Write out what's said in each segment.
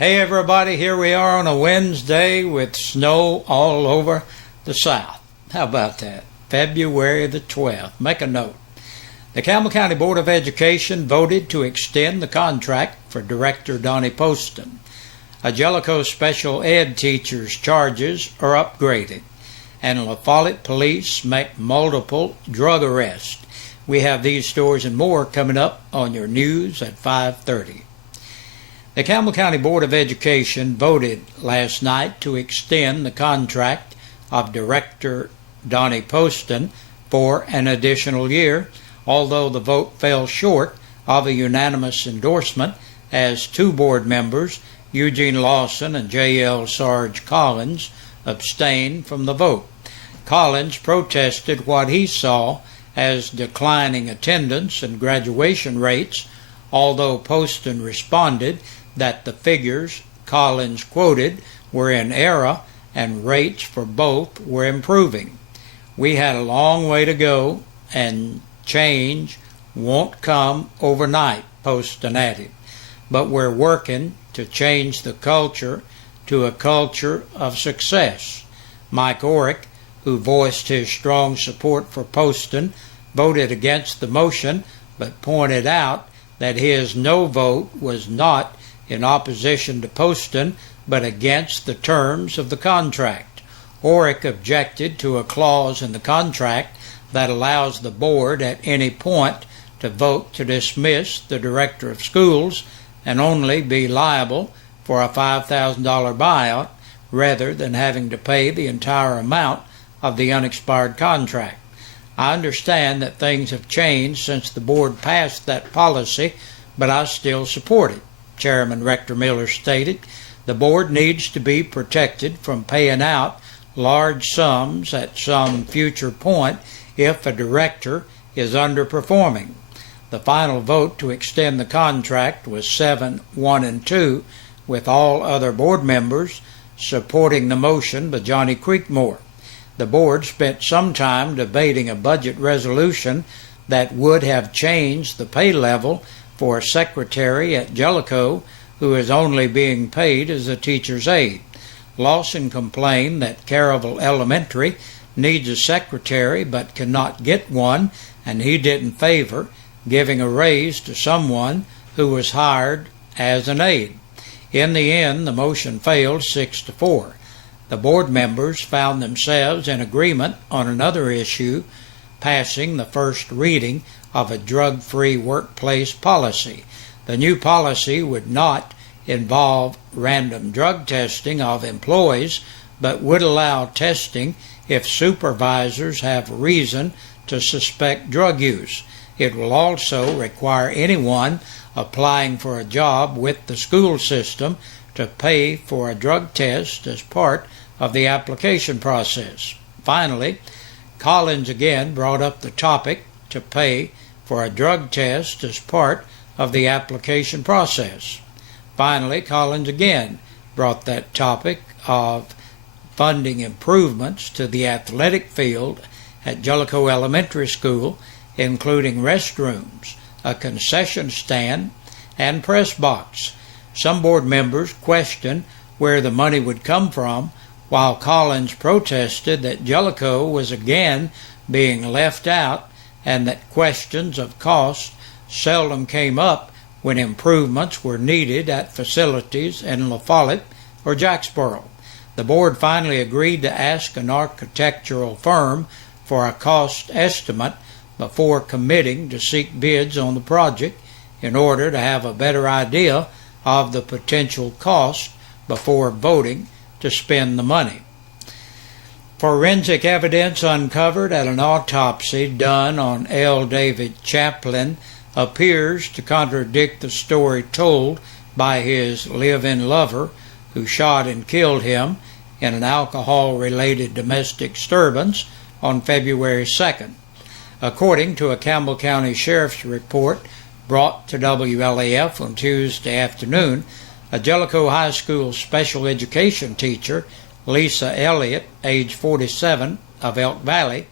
Hey everybody, here we are on a Wednesday with snow all over the South. How about that? February the 12th. Make a note. The Campbell County Board of Education voted to extend the contract for Director Donnie Poston. A Jellicoe special ed teacher's charges are upgraded, and La Follette police make multiple drug arrests. We have these stories and more coming up on your news at 5:30. The Campbell County Board of Education voted last night to extend the contract of Director Donnie Poston for an additional year, although the vote fell short of a unanimous endorsement as two board members, Eugene Lawson and J.L. Sarge Collins, abstained from the vote. Collins protested what he saw as declining attendance and graduation rates, although Poston responded that the figures Collins quoted were in error and rates for both were improving. We had a long way to go and change won't come overnight, Poston added, but we're working to change the culture to a culture of success. Mike Orrick, who voiced his strong support for Poston, voted against the motion but pointed out that his no vote was not in opposition to Poston, but against the terms of the contract. Orrick objected to a clause in the contract that allows the board at any point to vote to dismiss the director of schools and only be liable for a $5,000 buyout rather than having to pay the entire amount of the unexpired contract. I understand that things have changed since the board passed that policy, but I still support it. Chairman Rector Miller stated, the board needs to be protected from paying out large sums at some future point if a director is underperforming. The final vote to extend the contract was 7-1-2, with all other board members supporting the motion by Johnny Creekmore. The board spent some time debating a budget resolution that would have changed the pay level for a secretary at Jellicoe who is only being paid as a teacher's aide. Lawson complained that Caryville Elementary needs a secretary but cannot get one, and he didn't favor giving a raise to someone who was hired as an aide. In the end, the motion failed 6-4. The board members found themselves in agreement on another issue, passing the first reading of a drug-free workplace policy. The new policy would not involve random drug testing of employees, but would allow testing if supervisors have reason to suspect drug use. It will also require anyone applying for a job with the school system to pay for a drug test as part of the application process. Finally, Collins again brought up the topic to pay for a drug test as part of the application process. Finally, Collins again brought that topic of funding improvements to the athletic field at Jellicoe Elementary School, including restrooms, a concession stand, and press box. Some board members questioned where the money would come from, while Collins protested that Jellicoe was again being left out and that questions of cost seldom came up when improvements were needed at facilities in La Follette or Jacksboro. The board finally agreed to ask an architectural firm for a cost estimate before committing to seek bids on the project in order to have a better idea of the potential cost before voting to spend the money. Forensic evidence uncovered at an autopsy done on L. David Chaplin appears to contradict the story told by his live-in lover who shot and killed him in an alcohol-related domestic disturbance on February 2nd. According to a Campbell County Sheriff's report brought to WLAF on Tuesday afternoon, a Jellicoe High School special education teacher, Lisa Elliott, age 47, of Elk Valley,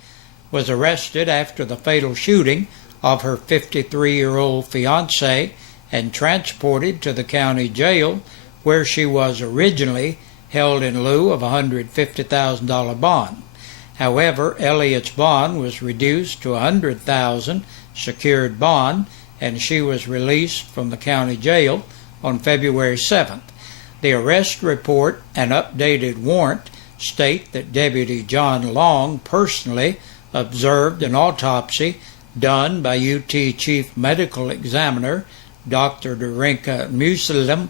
was arrested after the fatal shooting of her 53-year-old fiancé and transported to the county jail, where she was originally held in lieu of a $150,000 bond. However, Elliott's bond was reduced to a $100,000 secured bond, and she was released from the county jail on February 7th. The arrest report and updated warrant state that Deputy John Long personally observed an autopsy done by UT Chief Medical Examiner Dr. Darinka Musalim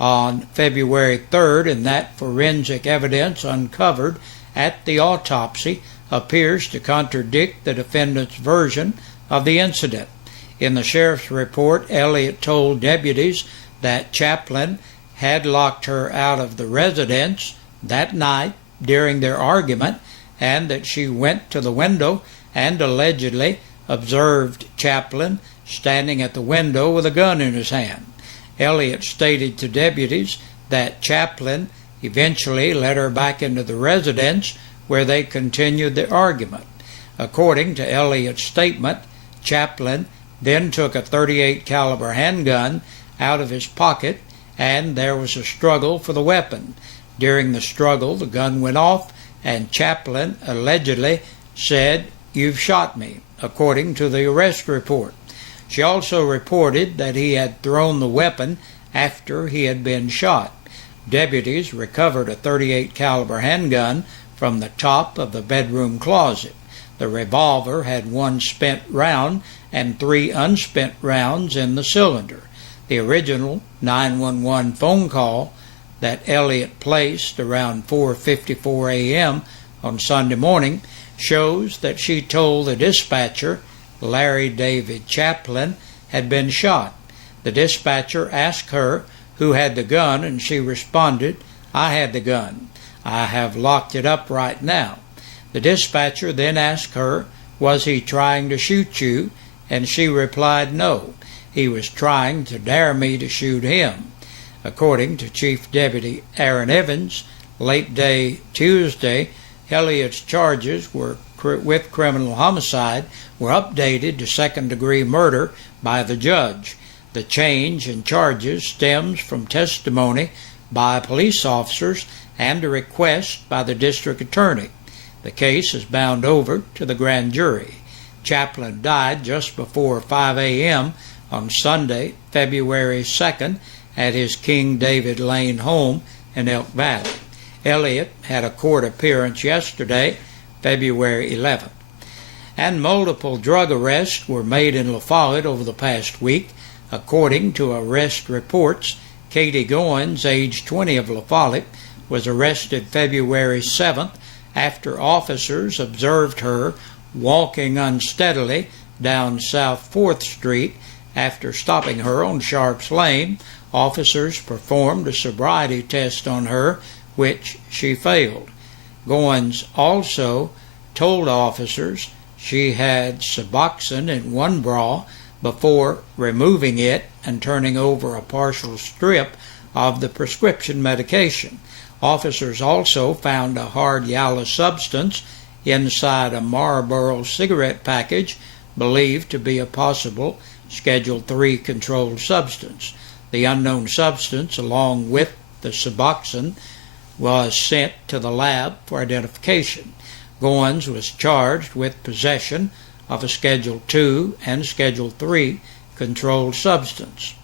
on February 3rd, and that forensic evidence uncovered at the autopsy appears to contradict the defendant's version of the incident. In the sheriff's report, Elliott told deputies that Chaplin had locked her out of the residence that night during their argument, and that she went to the window and allegedly observed Chaplin standing at the window with a gun in his hand. Elliott stated to deputies that Chaplin eventually led her back into the residence, where they continued the argument. According to Elliott's statement, Chaplin then took a .38 caliber handgun out of his pocket, and there was a struggle for the weapon. During the struggle, the gun went off, and Chaplin allegedly said, "You've shot me," according to the arrest report. She also reported that he had thrown the weapon after he had been shot. Deputies recovered a .38 caliber handgun from the top of the bedroom closet. The revolver had one spent round and 3 unspent rounds in the cylinder. The original 911 phone call that Elliott placed around 4:54 a.m. on Sunday morning shows that she told the dispatcher Larry David Chaplin had been shot. The dispatcher asked her who had the gun, and she responded, "I had the gun. I have locked it up right now." The dispatcher then asked her, "Was he trying to shoot you?" And she replied, "No. He was trying to dare me to shoot him." According to Chief Deputy Aaron Evans, late day Tuesday, Elliott's charges with criminal homicide were updated to second-degree murder by the judge. The change in charges stems from testimony by police officers and a request by the district attorney. The case is bound over to the grand jury. Chaplin died just before 5 a.m. on Sunday, February 2nd, at his King David Lane home in Elk Valley. Elliott had a court appearance yesterday, February 11th. And multiple drug arrests were made in La Follette over the past week. According to arrest reports, Katie Goins, age 20 of La Follette, was arrested February 7th after officers observed her walking unsteadily down South 4th Street. After stopping her on Sharps Lane, officers performed a sobriety test on her, which she failed. Goins also told officers she had Suboxone in one bra before removing it and turning over a partial strip of the prescription medication. Officers also found a hard yellow substance inside a Marlboro cigarette package believed to be a possible Schedule III controlled substance. The unknown substance, along with the Suboxone, was sent to the lab for identification. Goins was charged with possession of a Schedule II and Schedule III controlled substance.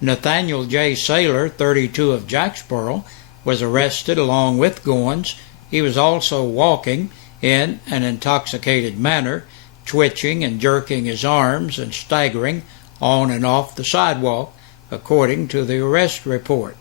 Nathaniel J. Saylor, 32 of Jacksboro, was arrested along with Goins. He was also walking in an intoxicated manner, twitching and jerking his arms and staggering on and off the sidewalk, according to the arrest report.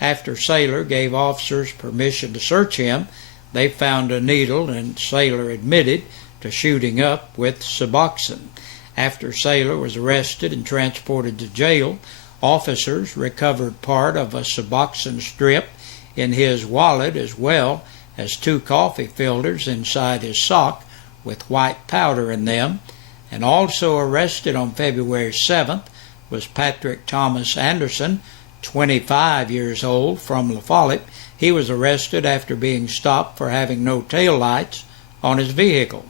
After Saylor gave officers permission to search him, they found a needle, and Saylor admitted to shooting up with Suboxone. After Saylor was arrested and transported to jail, officers recovered part of a Suboxone strip in his wallet, as well as 2 coffee filters inside his sock with white powder in them. And also arrested on February 7th was Patrick Thomas Anderson, 25 years old, from La Follette. He was arrested after being stopped for having no tail lights on his vehicle.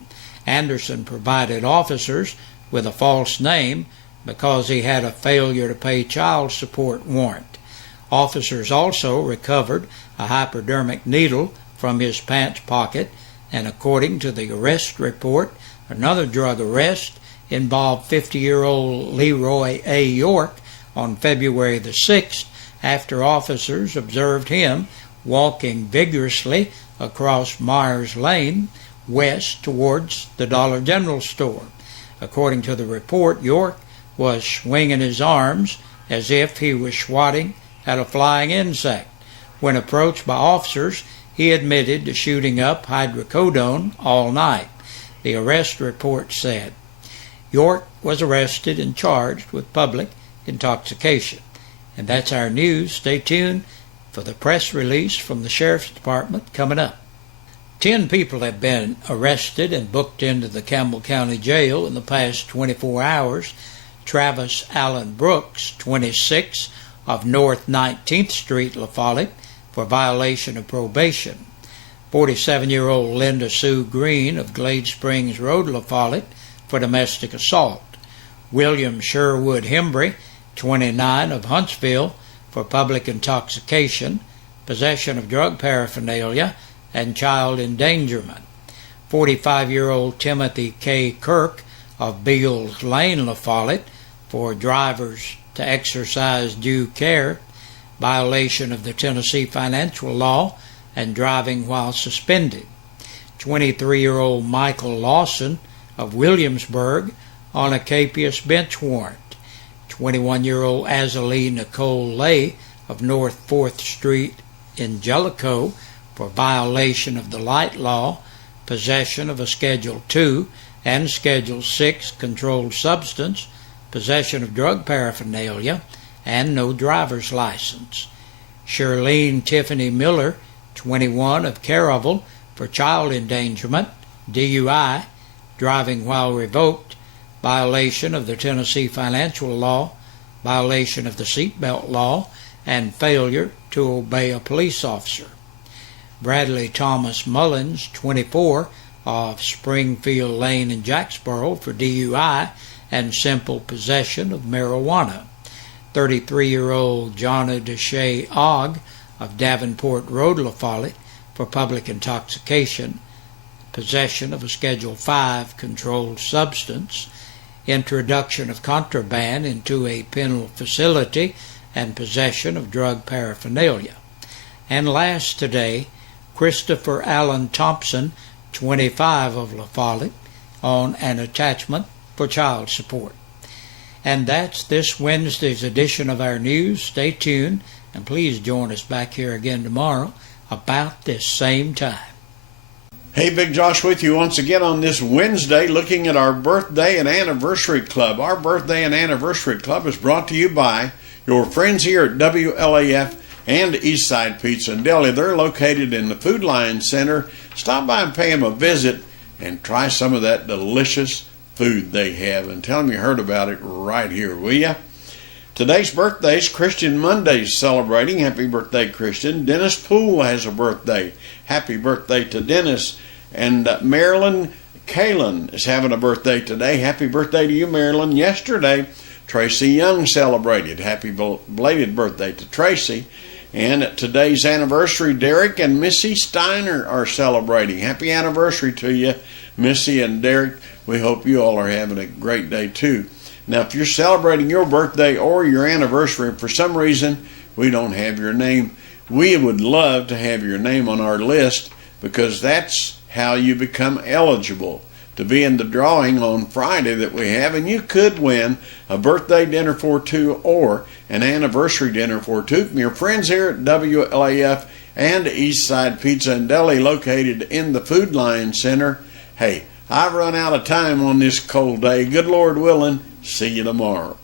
Anderson provided officers with a false name because he had a failure to pay child support warrant. Officers also recovered a hypodermic needle from his pants pocket, and according to the arrest report, another drug arrest involved 50-year-old Leroy A. York on February the 6th after officers observed him walking vigorously across Myers Lane west towards the Dollar General store. According to the report, York was swinging his arms as if he was swatting at a flying insect. When approached by officers, he admitted to shooting up hydrocodone all night. The arrest report said York was arrested and charged with public intoxication. And that's our news. Stay tuned for the press release from the Sheriff's Department coming up. 10 people have been arrested and booked into the Campbell County Jail in the past 24 hours. Travis Allen Brooks, 26, of North 19th Street, La Follette, for violation of probation. 47-year-old Linda Sue Green of Glade Springs Road, La Follette, for domestic assault. William Sherwood Hembry, 29, of Huntsville, for public intoxication, possession of drug paraphernalia, and child endangerment. 45-year-old Timothy K. Kirk of Beals Lane, La Follette, for drivers to exercise due care, violation of the Tennessee financial law, and driving while suspended. 23-year-old Michael Lawson of Williamsburg on a capious bench warrant. 21-year-old Azalee Nicole Lay of North 4th Street in Jellicoe for violation of the light law, possession of a Schedule II and Schedule VI controlled substance, possession of drug paraphernalia, and no driver's license. Shirlene Tiffany Miller, 21, of Caravel, for child endangerment, DUI, driving while revoked, violation of the Tennessee financial law, violation of the seatbelt law, and failure to obey a police officer. Bradley Thomas Mullins, 24, of Springfield Lane in Jacksboro, for DUI and simple possession of marijuana. 33-year-old Jonna Deshay Ogg of Davenport Road, La Follette, for public intoxication, possession of a Schedule V controlled substance, introduction of contraband into a penal facility, and possession of drug paraphernalia. And last today, Christopher Allen Thompson, 25, of La Follette, on an attachment for child support. And that's this Wednesday's edition of our news. Stay tuned, and please join us back here again tomorrow about this same time. Hey, Big Josh with you once again on this Wednesday, looking at our Birthday and Anniversary Club. Our Birthday and Anniversary Club is brought to you by your friends here at WLAF and Eastside Pizza and Deli. They're located in the Food Lion Center. Stop by and pay them a visit and try some of that delicious food they have, and tell them you heard about it right here, will ya? Today's birthdays, Christian Monday's celebrating. Happy birthday, Christian. Dennis Poole has a birthday. Happy birthday to Dennis. And Marilyn Kalen is having a birthday today. Happy birthday to you, Marilyn. Yesterday, Tracy Young celebrated. Happy belated birthday to Tracy. And today's anniversary, Derek and Missy Steiner are celebrating. Happy anniversary to you, Missy and Derek. We hope you all are having a great day too. Now, if you're celebrating your birthday or your anniversary, and for some reason we don't have your name, we would love to have your name on our list, because that's how you become eligible to be in the drawing on Friday that we have, and you could win a birthday dinner for two or an anniversary dinner for two from your friends here at WLAF and Eastside Pizza and Deli, located in the Food Lion Center. Hey, I've run out of time on this cold day. Good Lord willing, see you tomorrow.